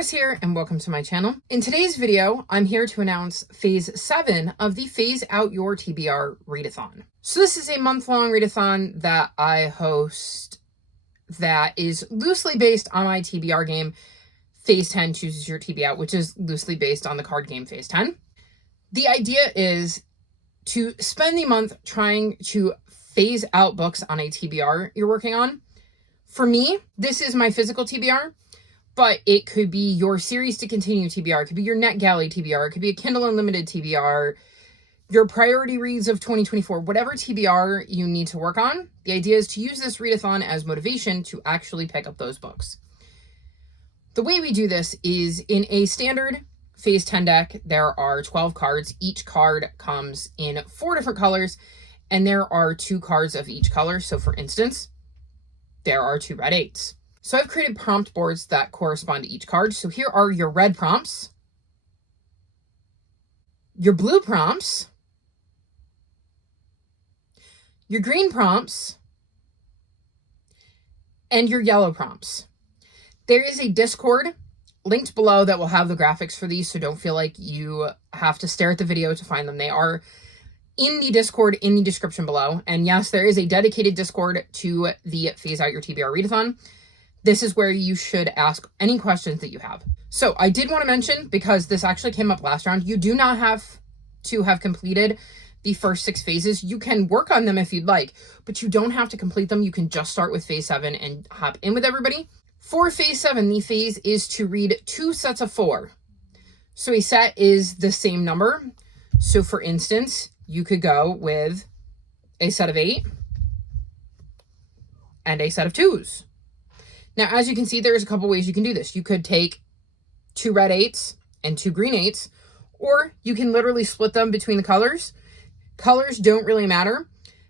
Chris here and welcome to my channel. In today's video, I'm here to announce phase 7 of the Phase Out Your TBR Readathon. So this is a month-long readathon that I host that is loosely based on my TBR game, Phase 10 Chooses Your TB Out, which is loosely based on the card game Phase 10. The idea is to spend the month trying to phase out books on a TBR you're working on. For me, this is my physical TBR. But it could be your series to continue TBR. It could be your NetGalley TBR. It could be a Kindle Unlimited TBR. Your priority reads of 2024. Whatever TBR you need to work on. The idea is to use this readathon as motivation to actually pick up those books. The way we do this is in a standard Phase 10 deck. There are 12 cards. Each card comes in 4 different colors. And there are 2 cards of each color. So for instance, there are 2 red 8s. So I've created prompt boards that correspond to each card. So here are your red prompts, your blue prompts, your green prompts, and your yellow prompts. There is a Discord linked below that will have the graphics for these, so don't feel like you have to stare at the video to find them. They are in the Discord in the description below. And yes, there is a dedicated Discord to the Phase Out Your TBR Readathon. This is where you should ask any questions that you have. So I did want to mention, because this actually came up last round, you do not have to have completed the first 6 phases. You can work on them if you'd like, but you don't have to complete them. You can just start with phase 7 and hop in with everybody. For phase 7, the phase is to read 2 sets of 4. So a set is the same number. So for instance, you could go with a set of 8 and a set of 2s. Now, as you can see, there's a couple ways you can do this. You could take 2 red 8s and 2 green 8s, or you can literally split them between the colors. Colors don't really matter.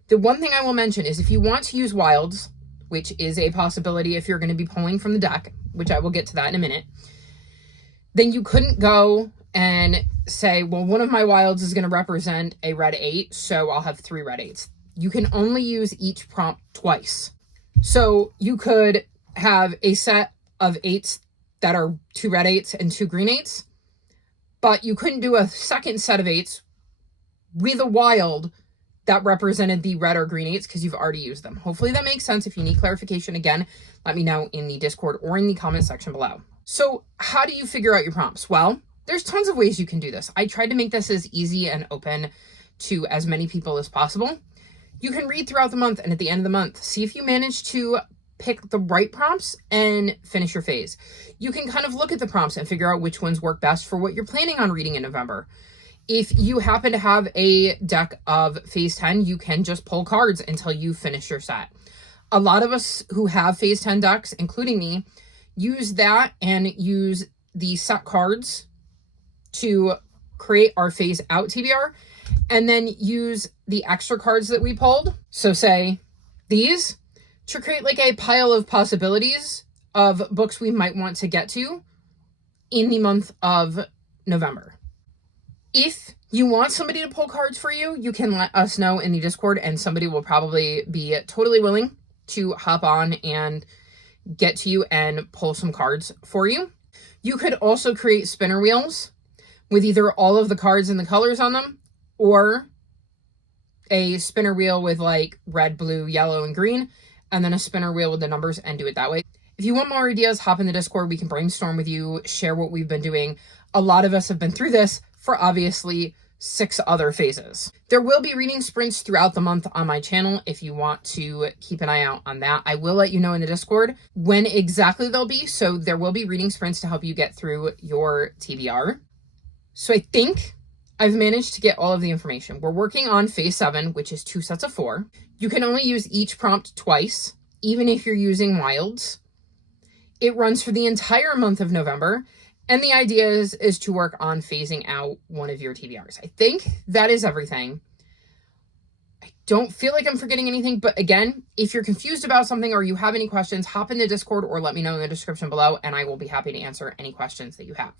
The one thing I will mention is if you want to use wilds, which is a possibility if you're going to be pulling from the deck, which I will get to that in a minute, then you couldn't go and say, well, one of my wilds is going to represent a red 8, so I'll have 3 red 8s. You can only use each prompt twice. So you could have a set of 8s that are 2 red 8s and 2 green 8s, but you couldn't do a second set of 8s with a wild that represented the red or green 8s because you've already used them. Hopefully that makes sense. If you need clarification, again, let me know in the Discord or in the comment section below. So how do you figure out your prompts? Well, there's tons of ways you can do this. I tried to make this as easy and open to as many people as possible. You can read throughout the month, and at the end of the month, see if you manage to pick the right prompts and finish your phase. You can kind of look at the prompts and figure out which ones work best for what you're planning on reading in November. If you happen to have a deck of Phase 10, you can just pull cards until you finish your set. A lot of us who have Phase 10 decks, including me, use that and use the set cards to create our Phase Out TBR, and then use the extra cards that we pulled. So say these, to create like a pile of possibilities of books we might want to get to in the month of November. If you want somebody to pull cards for you, you can let us know in the Discord, and somebody will probably be totally willing to hop on and get to you and pull some cards for you. You could also create spinner wheels with either all of the cards and the colors on them, or a spinner wheel with like red, blue, yellow, and green, and then a spinner wheel with the numbers, and do it that way. If you want more ideas, hop in the Discord. We can brainstorm with you, share what we've been doing. A lot of us have been through this for obviously 6 other phases. There will be reading sprints throughout the month on my channel if you want to keep an eye out on that. I will let you know in the Discord when exactly they'll be. So there will be reading sprints to help you get through your TBR. So I think I've managed to get all of the information. We're working on phase 7, which is 2 sets of 4. You can only use each prompt twice, even if you're using wilds. It runs for the entire month of November, and the idea is to work on phasing out one of your TBRs. I think that is everything. I don't feel like I'm forgetting anything, but again, if you're confused about something or you have any questions, hop in the Discord or let me know in the description below, and I will be happy to answer any questions that you have.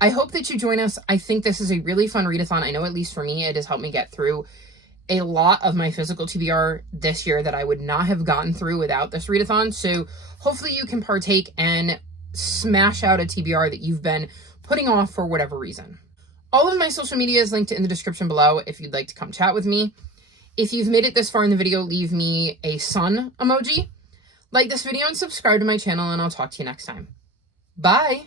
I hope that you join us. I think this is a really fun readathon. I know, at least for me, it has helped me get through a lot of my physical TBR this year that I would not have gotten through without this readathon. So hopefully you can partake and smash out a TBR that you've been putting off for whatever reason. All of my social media is linked in the description below if you'd like to come chat with me. If you've made it this far in the video, leave me a sun emoji. Like this video and subscribe to my channel, and I'll talk to you next time. Bye!